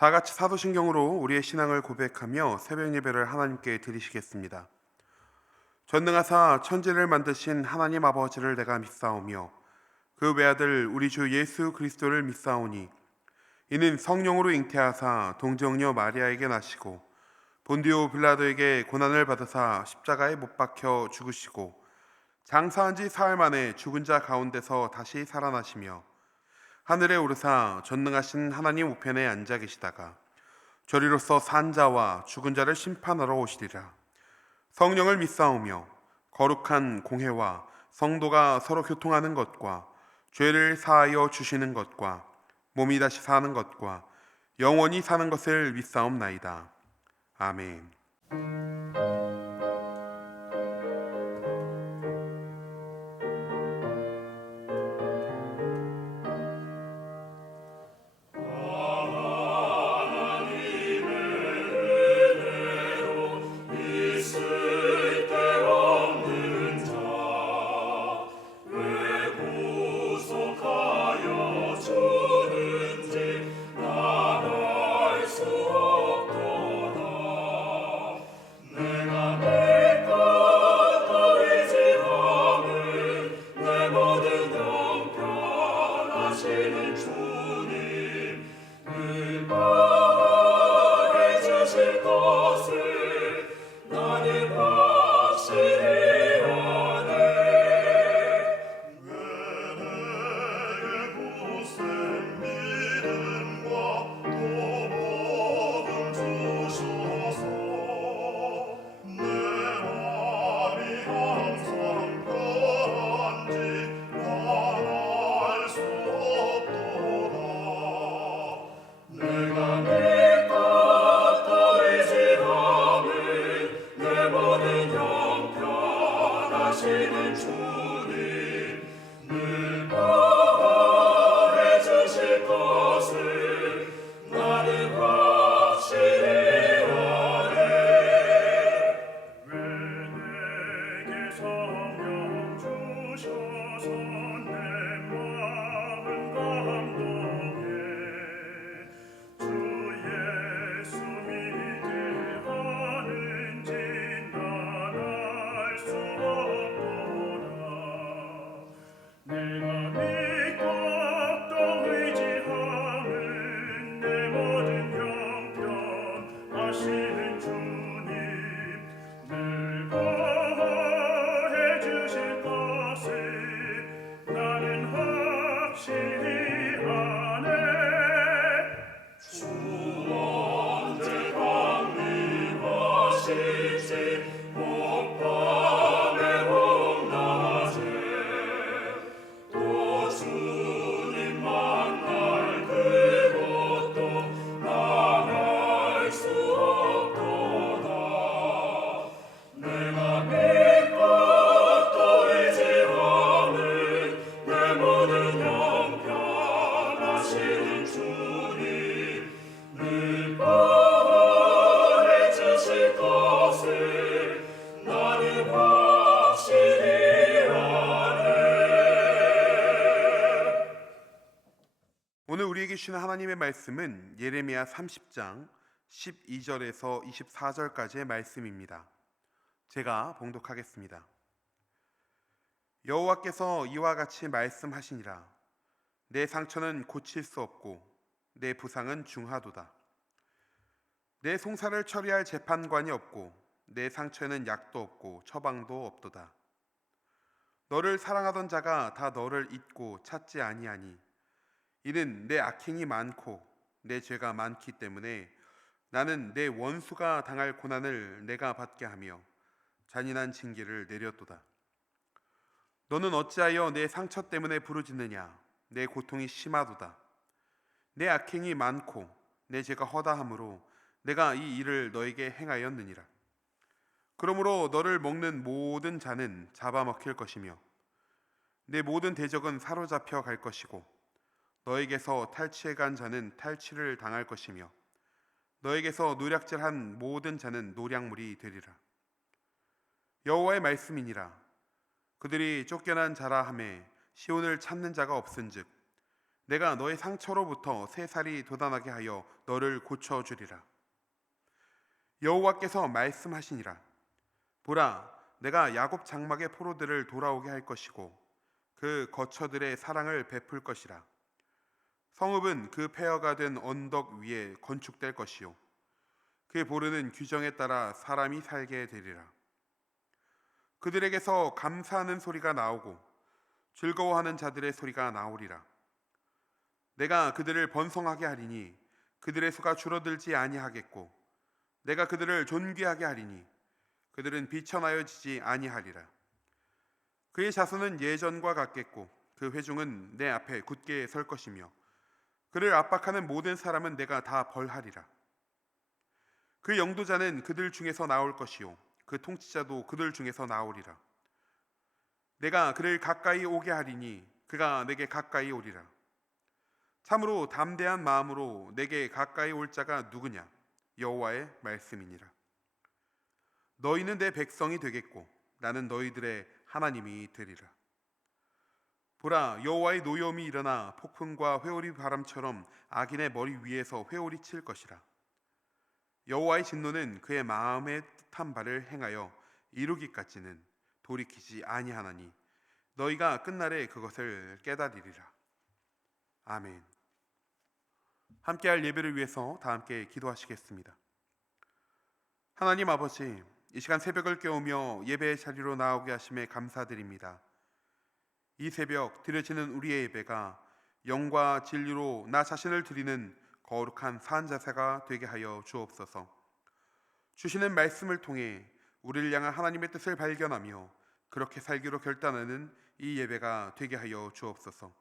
다 같이 사도신경으로 우리의 신앙을 고백하며 새벽 예배를 하나님께 드리시겠습니다. 전능하사 천지를 만드신 하나님 아버지를 내가 믿사오며 그 외아들 우리 주 예수 그리스도를 믿사오니 이는 성령으로 잉태하사 동정녀 마리아에게 나시고 본디오 빌라도에게 고난을 받으사 십자가에 못 박혀 죽으시고 장사한 지 사흘 만에 죽은 자 가운데서 다시 살아나시며 하늘에 오르사 전능하신 하나님 우편에 앉아 계시다가 저리로서 산 자와 죽은 자를 심판하러 오시리라. 성령을 믿사오며 거룩한 공회와 성도가 서로 교통하는 것과 죄를 사하여 주시는 것과 몸이 다시 사는 것과 영원히 사는 것을 믿사옵나이다. 아멘. 오늘 우리에게 주시는 하나님의 말씀은 예레미야 30장 12절에서 24절까지의 말씀입니다. 제가 봉독하겠습니다. 여호와께서 이와 같이 말씀하시니라. 내 상처는 고칠 수 없고 내 부상은 중하도다. 내 송사를 처리할 재판관이 없고 내 상처에는 약도 없고 처방도 없도다. 너를 사랑하던 자가 다 너를 잊고 찾지 아니하니 이는 내 악행이 많고 내 죄가 많기 때문에 나는 내 원수가 당할 고난을 내가 받게 하며 잔인한 징계를 내렸도다. 너는 어찌하여 내 상처 때문에 부르짖느냐? 내 고통이 심하도다. 내 악행이 많고 내 죄가 허다함으로 내가 이 일을 너에게 행하였느니라. 그러므로 너를 먹는 모든 자는 잡아먹힐 것이며 내 모든 대적은 사로잡혀 갈 것이고 너에게서 탈취해 간 자는 탈취를 당할 것이며 너에게서 노략질한 모든 자는 노략물이 되리라. 여호와의 말씀이니라. 그들이 쫓겨난 자라 하매 시온을 찾는 자가 없은즉 내가 너의 상처로부터 새 살이 돋아나게 하여 너를 고쳐주리라. 여호와께서 말씀하시니라. 보라, 내가 야곱 장막의 포로들을 돌아오게 할 것이고 그 거처들의 사랑을 베풀 것이라. 성읍은 그 폐허가 된 언덕 위에 건축될 것이요 그 보르는 규정에 따라 사람이 살게 되리라. 그들에게서 감사하는 소리가 나오고 즐거워하는 자들의 소리가 나오리라. 내가 그들을 번성하게 하리니 그들의 수가 줄어들지 아니하겠고 내가 그들을 존귀하게 하리니 그들은 비천하여지지 아니하리라. 그의 자손은 예전과 같겠고 그 회중은 내 앞에 굳게 설 것이며 그를 압박하는 모든 사람은 내가 다 벌하리라. 그 영도자는 그들 중에서 나올 것이요 그 통치자도 그들 중에서 나오리라. 내가 그를 가까이 오게 하리니 그가 내게 가까이 오리라. 참으로 담대한 마음으로 내게 가까이 올 자가 누구냐? 여호와의 말씀이니라. 너희는 내 백성이 되겠고 나는 너희들의 하나님이 되리라. 보라, 여호와의 노여움이 일어나 폭풍과 회오리 바람처럼 악인의 머리 위에서 회오리 칠 것이라. 여호와의 진노는 그의 마음에 뜻한 바를 행하여 이루기까지는 돌이키지 아니하나니 너희가 끝날에 그것을 깨달으리라. 아멘. 함께할 예배를 위해서 다 함께 기도하시겠습니다. 하나님 아버지, 이 시간 새벽을 깨우며 예배의 자리로 나오게 하심에 감사드립니다. 이 새벽 드려지는 우리의 예배가 영과 진리로 나 자신을 드리는 거룩한 산 자세가 되게 하여 주옵소서. 주시는 말씀을 통해 우리를 향한 하나님의 뜻을 발견하며 그렇게 살기로 결단하는 이 예배가 되게 하여 주옵소서.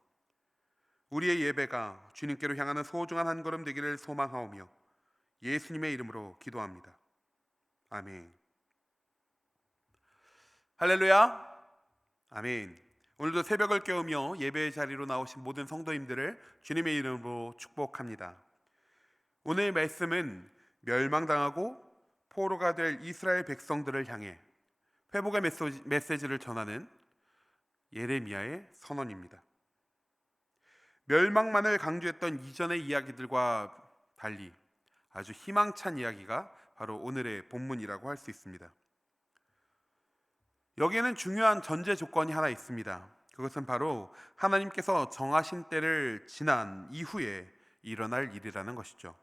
우리의 예배가 주님께로 향하는 소중한 한 걸음 되기를 소망하오며 예수님의 이름으로 기도합니다. 아멘. 할렐루야. 아멘. 오늘도 새벽을 깨우며 예배의 자리로 나오신 모든 성도님들을 주님의 이름으로 축복합니다. 오늘 말씀은 멸망당하고 포로가 될 이스라엘 백성들을 향해 회복의 메시지를 전하는 예레미야의 선언입니다. 멸망만을 강조했던 이전의 이야기들과 달리 아주 희망찬 이야기가 바로 오늘의 본문이라고 할 수 있습니다. 여기에는 중요한 전제 조건이 하나 있습니다. 그것은 바로 하나님께서 정하신 때를 지난 이후에 일어날 일이라는 것이죠.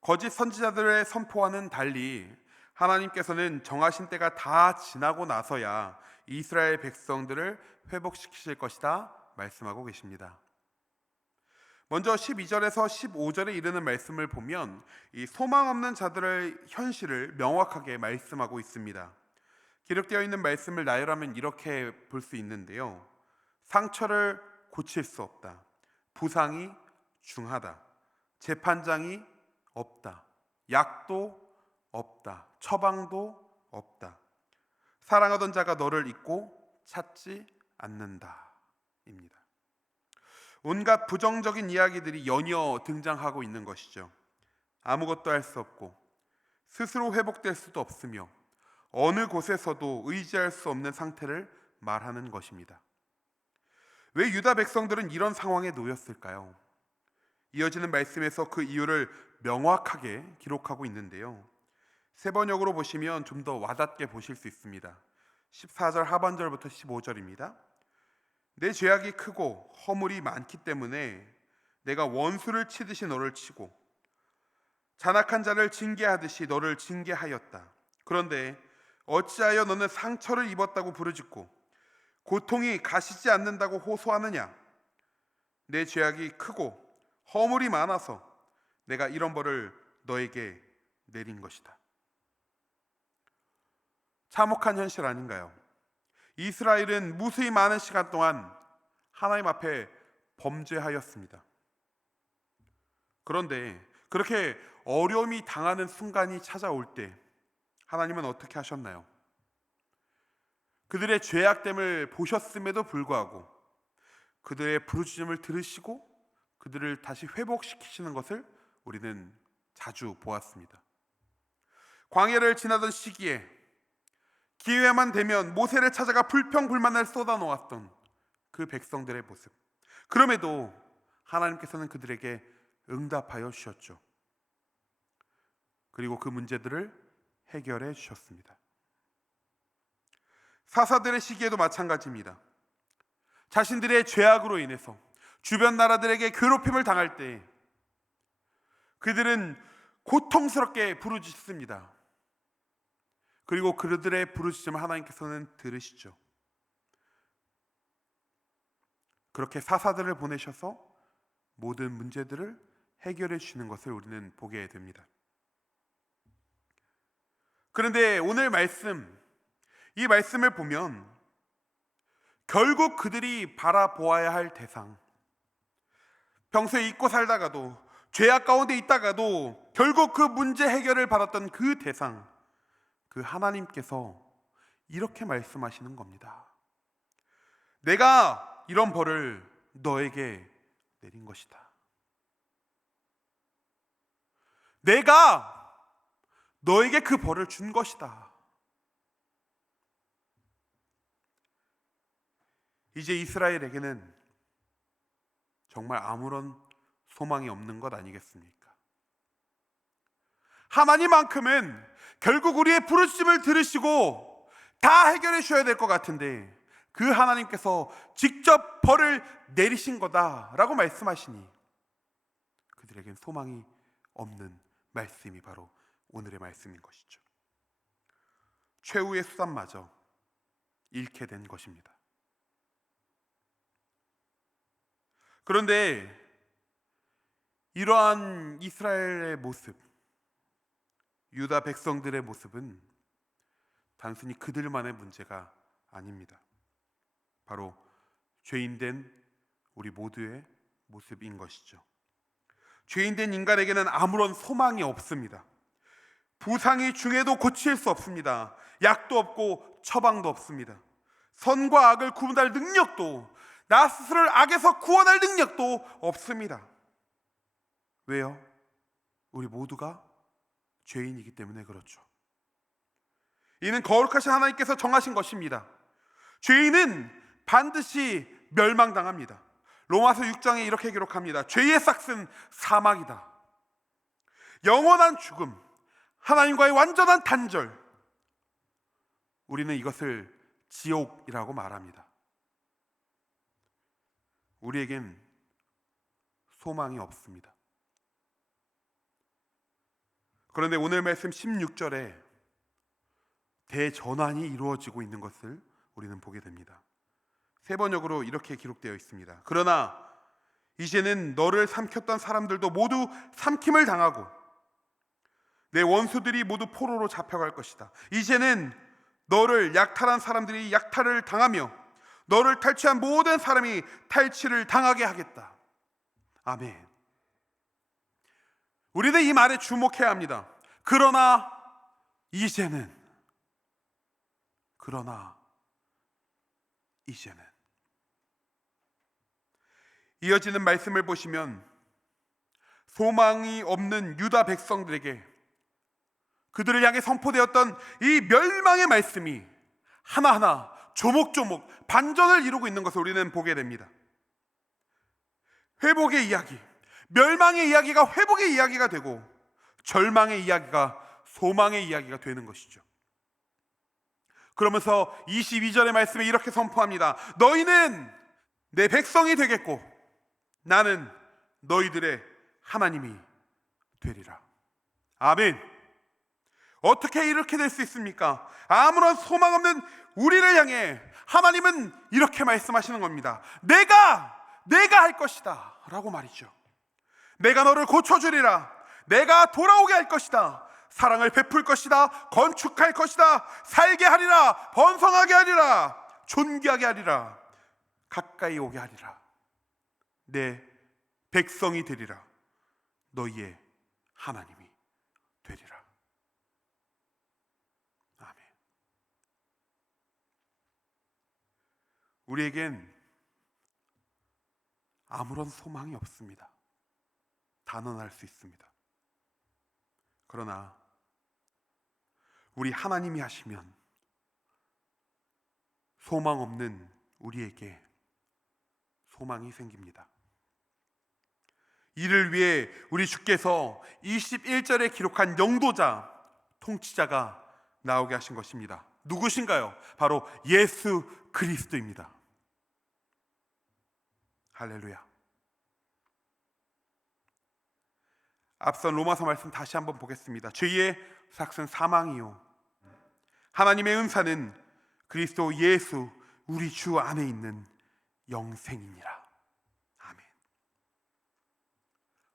거짓 선지자들의 선포와는 달리 하나님께서는 정하신 때가 다 지나고 나서야 이스라엘 백성들을 회복시키실 것이다 말씀하고 계십니다. 먼저 12절에서 15절에 이르는 말씀을 보면 이 소망 없는 자들의 현실을 명확하게 말씀하고 있습니다. 기록되어 있는 말씀을 나열하면 이렇게 볼 수 있는데요. 상처를 고칠 수 없다. 부상이 중하다. 재판장이 없다. 약도 없다. 처방도 없다. 사랑하던 자가 너를 잊고 찾지 않는다. 입니다. 온갖 부정적인 이야기들이 연이어 등장하고 있는 것이죠. 아무것도 할 수 없고 스스로 회복될 수도 없으며 어느 곳에서도 의지할 수 없는 상태를 말하는 것입니다. 왜 유다 백성들은 이런 상황에 놓였을까요? 이어지는 말씀에서 그 이유를 명확하게 기록하고 있는데요. 세 번역으로 보시면 좀 더 와닿게 보실 수 있습니다. 14절 하반절부터 15절입니다. 내 죄악이 크고 허물이 많기 때문에 내가 원수를 치듯이 너를 치고 잔악한 자를 징계하듯이 너를 징계하였다. 그런데 어찌하여 너는 상처를 입었다고 부르짖고 고통이 가시지 않는다고 호소하느냐? 내 죄악이 크고 허물이 많아서 내가 이런 벌을 너에게 내린 것이다. 참혹한 현실 아닌가요? 이스라엘은 무수히 많은 시간 동안 하나님 앞에 범죄하였습니다. 그런데 그렇게 어려움이 당하는 순간이 찾아올 때 하나님은 어떻게 하셨나요? 그들의 죄악됨을 보셨음에도 불구하고 그들의 부르짖음을 들으시고 그들을 다시 회복시키시는 것을 우리는 자주 보았습니다. 광야를 지나던 시기에 기회만 되면 모세를 찾아가 불평불만을 쏟아놓았던 그 백성들의 모습. 그럼에도 하나님께서는 그들에게 응답하여 주셨죠. 그리고 그 문제들을 해결해 주셨습니다. 사사들의 시기에도 마찬가지입니다. 자신들의 죄악으로 인해서 주변 나라들에게 괴롭힘을 당할 때 그들은 고통스럽게 부르짖습니다. 그리고 그들의 부르짖음을 하나님께서는 들으시죠. 그렇게 사사들을 보내셔서 모든 문제들을 해결해 주시는 것을 우리는 보게 됩니다. 그런데 오늘 이 말씀을 보면 결국 그들이 바라보아야 할 대상, 평소에 잊고 살다가도 죄악 가운데 있다가도 결국 그 문제 해결을 받았던 그 대상, 그 하나님께서 이렇게 말씀하시는 겁니다. 내가 이런 벌을 너에게 내린 것이다. 내가 너에게 그 벌을 준 것이다. 이제 이스라엘에게는 정말 아무런 소망이 없는 것 아니겠습니까? 하나님만큼은 결국 우리의 부르심을 들으시고 다 해결해 주셔야 될 것 같은데 그 하나님께서 직접 벌을 내리신 거다라고 말씀하시니 그들에겐 소망이 없는 말씀이 바로 오늘의 말씀인 것이죠. 최후의 수단마저 잃게 된 것입니다. 그런데 이러한 이스라엘의 모습, 유다 백성들의 모습은 단순히 그들만의 문제가 아닙니다. 바로 죄인된 우리 모두의 모습인 것이죠. 죄인된 인간에게는 아무런 소망이 없습니다. 부상이 중해도 고칠 수 없습니다. 약도 없고 처방도 없습니다. 선과 악을 구분할 능력도, 나 스스로를 악에서 구원할 능력도 없습니다. 왜요? 우리 모두가 죄인이기 때문에 그렇죠. 이는 거룩하신 하나님께서 정하신 것입니다. 죄인은 반드시 멸망당합니다. 로마서 6장에 이렇게 기록합니다. 죄의 삭은 사망이다. 영원한 죽음, 하나님과의 완전한 단절. 우리는 이것을 지옥이라고 말합니다. 우리에겐 소망이 없습니다. 그런데 오늘 말씀 16절에 대전환이 이루어지고 있는 것을 우리는 보게 됩니다. 세 번역으로 이렇게 기록되어 있습니다. 그러나 이제는 너를 삼켰던 사람들도 모두 삼킴을 당하고 내 원수들이 모두 포로로 잡혀갈 것이다. 이제는 너를 약탈한 사람들이 약탈을 당하며 너를 탈취한 모든 사람이 탈취를 당하게 하겠다. 아멘. 우리는 이 말에 주목해야 합니다. 그러나 이제는 이어지는 말씀을 보시면 소망이 없는 유다 백성들에게 그들을 향해 선포되었던 이 멸망의 말씀이 하나하나 조목조목 반전을 이루고 있는 것을 우리는 보게 됩니다. 회복의 이야기, 멸망의 이야기가 회복의 이야기가 되고 절망의 이야기가 소망의 이야기가 되는 것이죠. 그러면서 22절의 말씀에 이렇게 선포합니다. 너희는 내 백성이 되겠고 나는 너희들의 하나님이 되리라. 아멘. 어떻게 이렇게 될 수 있습니까? 아무런 소망 없는 우리를 향해 하나님은 이렇게 말씀하시는 겁니다. 내가 할 것이다 라고 말이죠. 내가 너를 고쳐주리라. 내가 돌아오게 할 것이다. 사랑을 베풀 것이다. 건축할 것이다. 살게 하리라. 번성하게 하리라. 존귀하게 하리라. 가까이 오게 하리라. 내 백성이 되리라. 너희의 하나님이 되리라. 아멘. 우리에겐 아무런 소망이 없습니다. 단언할 수 있습니다. 그러나 우리 하나님이 하시면 소망 없는 우리에게 소망이 생깁니다. 이를 위해 우리 주께서 21절에 기록한 영도자, 통치자가 나오게 하신 것입니다. 누구신가요? 바로 예수 그리스도입니다. 할렐루야. 앞선 로마서 말씀 다시 한번 보겠습니다. 죄의 삭은 사망이요, 하나님의 은사는 그리스도 예수 우리 주 안에 있는 영생이니라. 아멘.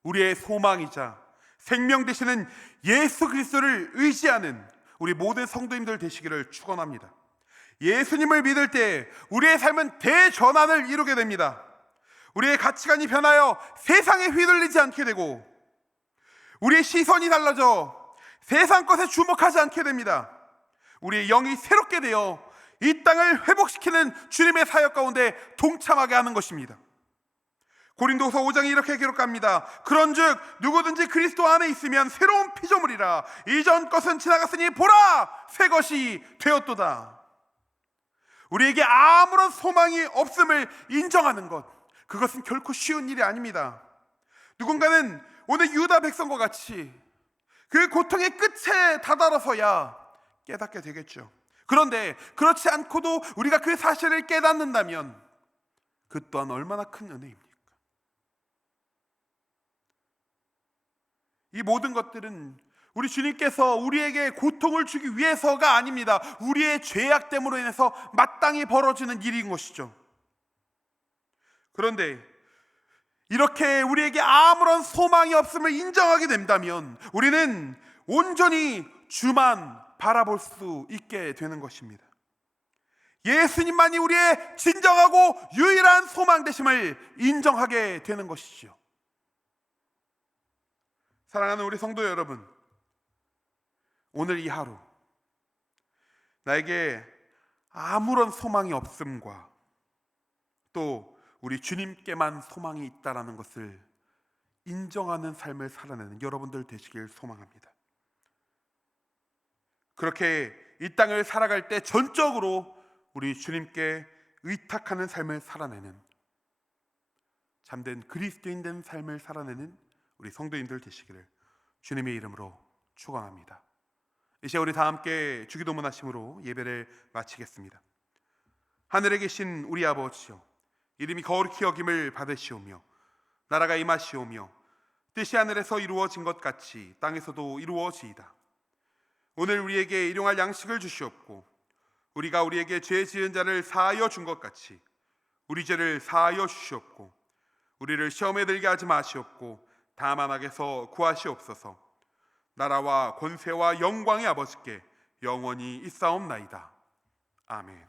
우리의 소망이자 생명 되시는 예수 그리스도를 의지하는 우리 모든 성도님들 되시기를 축원합니다. 예수님을 믿을 때 우리의 삶은 대전환을 이루게 됩니다. 우리의 가치관이 변하여 세상에 휘둘리지 않게 되고, 우리의 시선이 달라져 세상 것에 주목하지 않게 됩니다. 우리의 영이 새롭게 되어 이 땅을 회복시키는 주님의 사역 가운데 동참하게 하는 것입니다. 고린도서 5장에 이렇게 기록합니다. 그런즉 누구든지 그리스도 안에 있으면 새로운 피조물이라. 이전 것은 지나갔으니 보라, 새 것이 되었도다. 우리에게 아무런 소망이 없음을 인정하는 것, 그것은 결코 쉬운 일이 아닙니다. 누군가는 오늘 유다 백성과 같이 그 고통의 끝에 다다라서야 깨닫게 되겠죠. 그런데 그렇지 않고도 우리가 그 사실을 깨닫는다면 그 또한 얼마나 큰 은혜입니까? 이 모든 것들은 우리 주님께서 우리에게 고통을 주기 위해서가 아닙니다. 우리의 죄악됨으로 인해서 마땅히 벌어지는 일인 것이죠. 그런데 이렇게 우리에게 아무런 소망이 없음을 인정하게 된다면 우리는 온전히 주만 바라볼 수 있게 되는 것입니다. 예수님만이 우리의 진정하고 유일한 소망 되심을 인정하게 되는 것이죠. 사랑하는 우리 성도 여러분, 오늘 이 하루 나에게 아무런 소망이 없음과 또 우리 주님께만 소망이 있다라는 것을 인정하는 삶을 살아내는 여러분들 되시길 소망합니다. 그렇게 이 땅을 살아갈 때 전적으로 우리 주님께 의탁하는 삶을 살아내는, 참된 그리스도인 된 삶을 살아내는 우리 성도인들 되시기를 주님의 이름으로 축원합니다. 이제 우리 다 함께 주기도문 하심으로 예배를 마치겠습니다. 하늘에 계신 우리 아버지여, 이름이 거룩히 여김을 받으시오며 나라가 임하시오며 뜻이 하늘에서 이루어진 것 같이 땅에서도 이루어지이다. 오늘 우리에게 일용할 양식을 주시옵고 우리가 우리에게 죄 지은 자를 사하여 준 것 같이 우리 죄를 사하여 주시옵고 우리를 시험에 들게 하지 마시옵고 다만 악에서 구하시옵소서. 나라와 권세와 영광의 아버지께 영원히 있사옵나이다. 아멘.